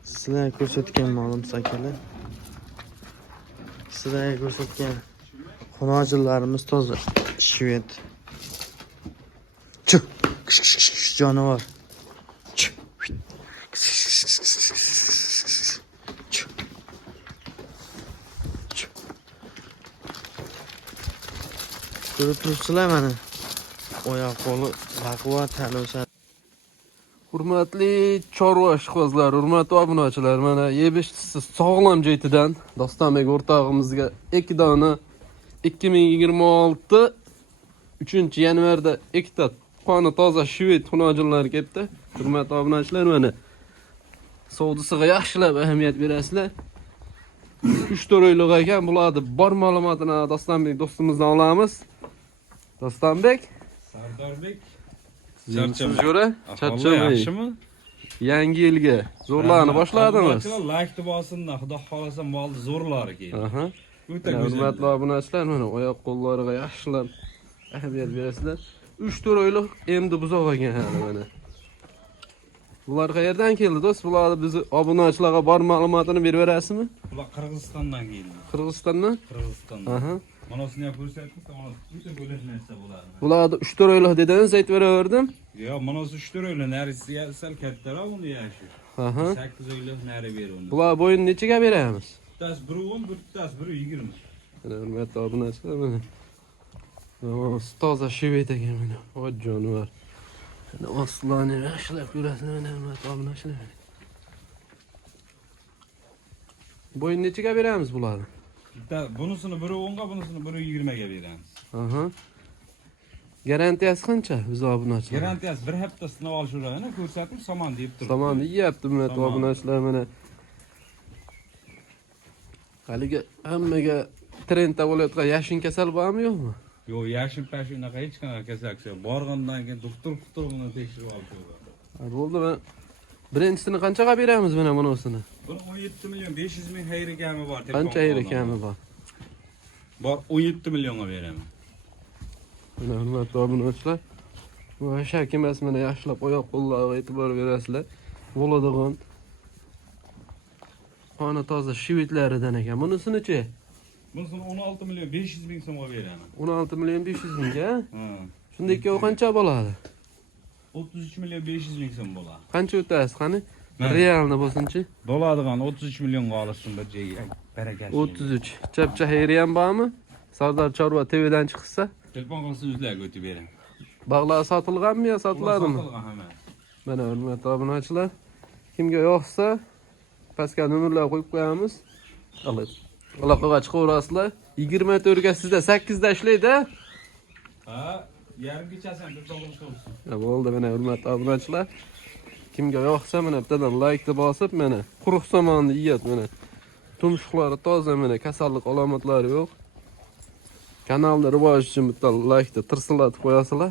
Sizlarga ko'rsatgan ma'lum akalar. Sizlarga ko'rsatgan xonajillarimiz toza shved. Çık. Canavar. Çık. Ko'rib turibsizlar mana. Oyoq qo'li baquvvat talosa. Hurmatli chorva ishqibozlar, hurmatli obunachilar, mana yebishsiz sog'lom jetidan Dostonbek o'rtog'imizga 2 dona 2026 3-yanvarda 2 ta qoni toza shved xunojinlar ketdi. Hurmatli obunachilar, mana savdosiga yaxshilab ahamiyat berasizlar. 3-4 oylik ekan, bularni bor ma'lumotini Dostonbek do'stimizdan olamiz. Dostonbek, Sardorbek, Siz jo'ra, yaxshimi? Yangi yilga zo'rlarni boshladimiz. Like bosinlar, xudo xolasa molni zo'rlari keldi. Aha. O'ta Hurmatli obunachilar, mana oyoq qo'llariga yaxshilab ahamiyat berasizlar. 3-4 oylik endi buzoq ekan hali mana. Bular qayerdan keldi do'st? Bularni biz obunachilarga bor ma'lumotini berib berasizmi? Bular Qirg'izistondan keldi. Qirg'izistondan? Qirg'izistondan. Aha. Manasini ham ko'rsatdik, mana o'ta bo'lish narsa bularni. Bularni 3-4 oylik dedingiz, aytib beraverdim. Yo, manasi 3-4 oylik narisi sal kattaroq uni yashi. Aha. 8 oylik nari beradi. Bular bo'yini nechaga beramiz? Bittasi 1.10, bittasi 1.20. Mana hurmatli obunachilar, mana. Toza shved ekan mana. O jonivor. Mana ostlani yaxshilab ko'rasizlar, mana hurmatli obunachilar. Bo'yini nechaga beramiz bularni? Bunisini 1.10 ga, bunisini 1.20 ga beramiz. Aha. Garantiyasi qancha biz obunachilar? Garantiyasi 1 hafta sinov olish uragini ko'rsatib, somon deb turibdi. Somonni yeyapti hurmatli obunachilar, mana. Haliga hammaga trendda bo'layotgan yashin kasal bormi yo'qmi? Yo'q, yashin pashi unaqa hech qanaqa kasallik yo'q. Borgandan keyin doktor buni tekshirib olib. Bo'ldi, men birinchisini qanchaga beramiz mana bunisini? Buni 17 million 500 ming xayri kami bor. Qancha xayri kami bor? Bor 17 millionga beraman. Mana hurmatli obunachilar, bu shak emas, mana yaxshilab oyoq qo'llariga e'tibor berasizlar. Bo'ladigan qoni toza shvedlaridan ekan. Bunisini-chi? Bunisini 16 million 500 ming so'mga beraman. 16 million 500 mingga? Ha. Shunda ikkovi qancha bo'ladi? 33 million 500 ming so'm bo'ladi. Qancha o'tasiz, qani? Realni bo'lsin-chi? Bo'ladigan 33 millionga olishsin bir joyga. Barakasi. 33. Chapcha xayri ham bormi? Sardor Chorva TVdan chiqsa, Telefon qilsa o'zlariga o'tib beraman. bog'lar sotilganmi yo sotiladimi? Sotilgan hamma. Mana hurmatli obunachilar, kimga yoqsa pastga nomerlar qo'yib qo'yamiz. Aloqaga chiqaverasizlar. 24 ga sizda 8 da ishlaydi. Ha, yarim kechasi ham telefon qilsa bo'lsin. Bo'ldi, mana hurmatli obunachilar. Kimga yoqsa mana bittadan like deb bosib, mana quruq somonni yeyat, mana. Tumshuqlari toza, mana kasallik alomatlari yo'q. Kanalni rivoj uchun bitta like da tirsillatib qo'yasizlar.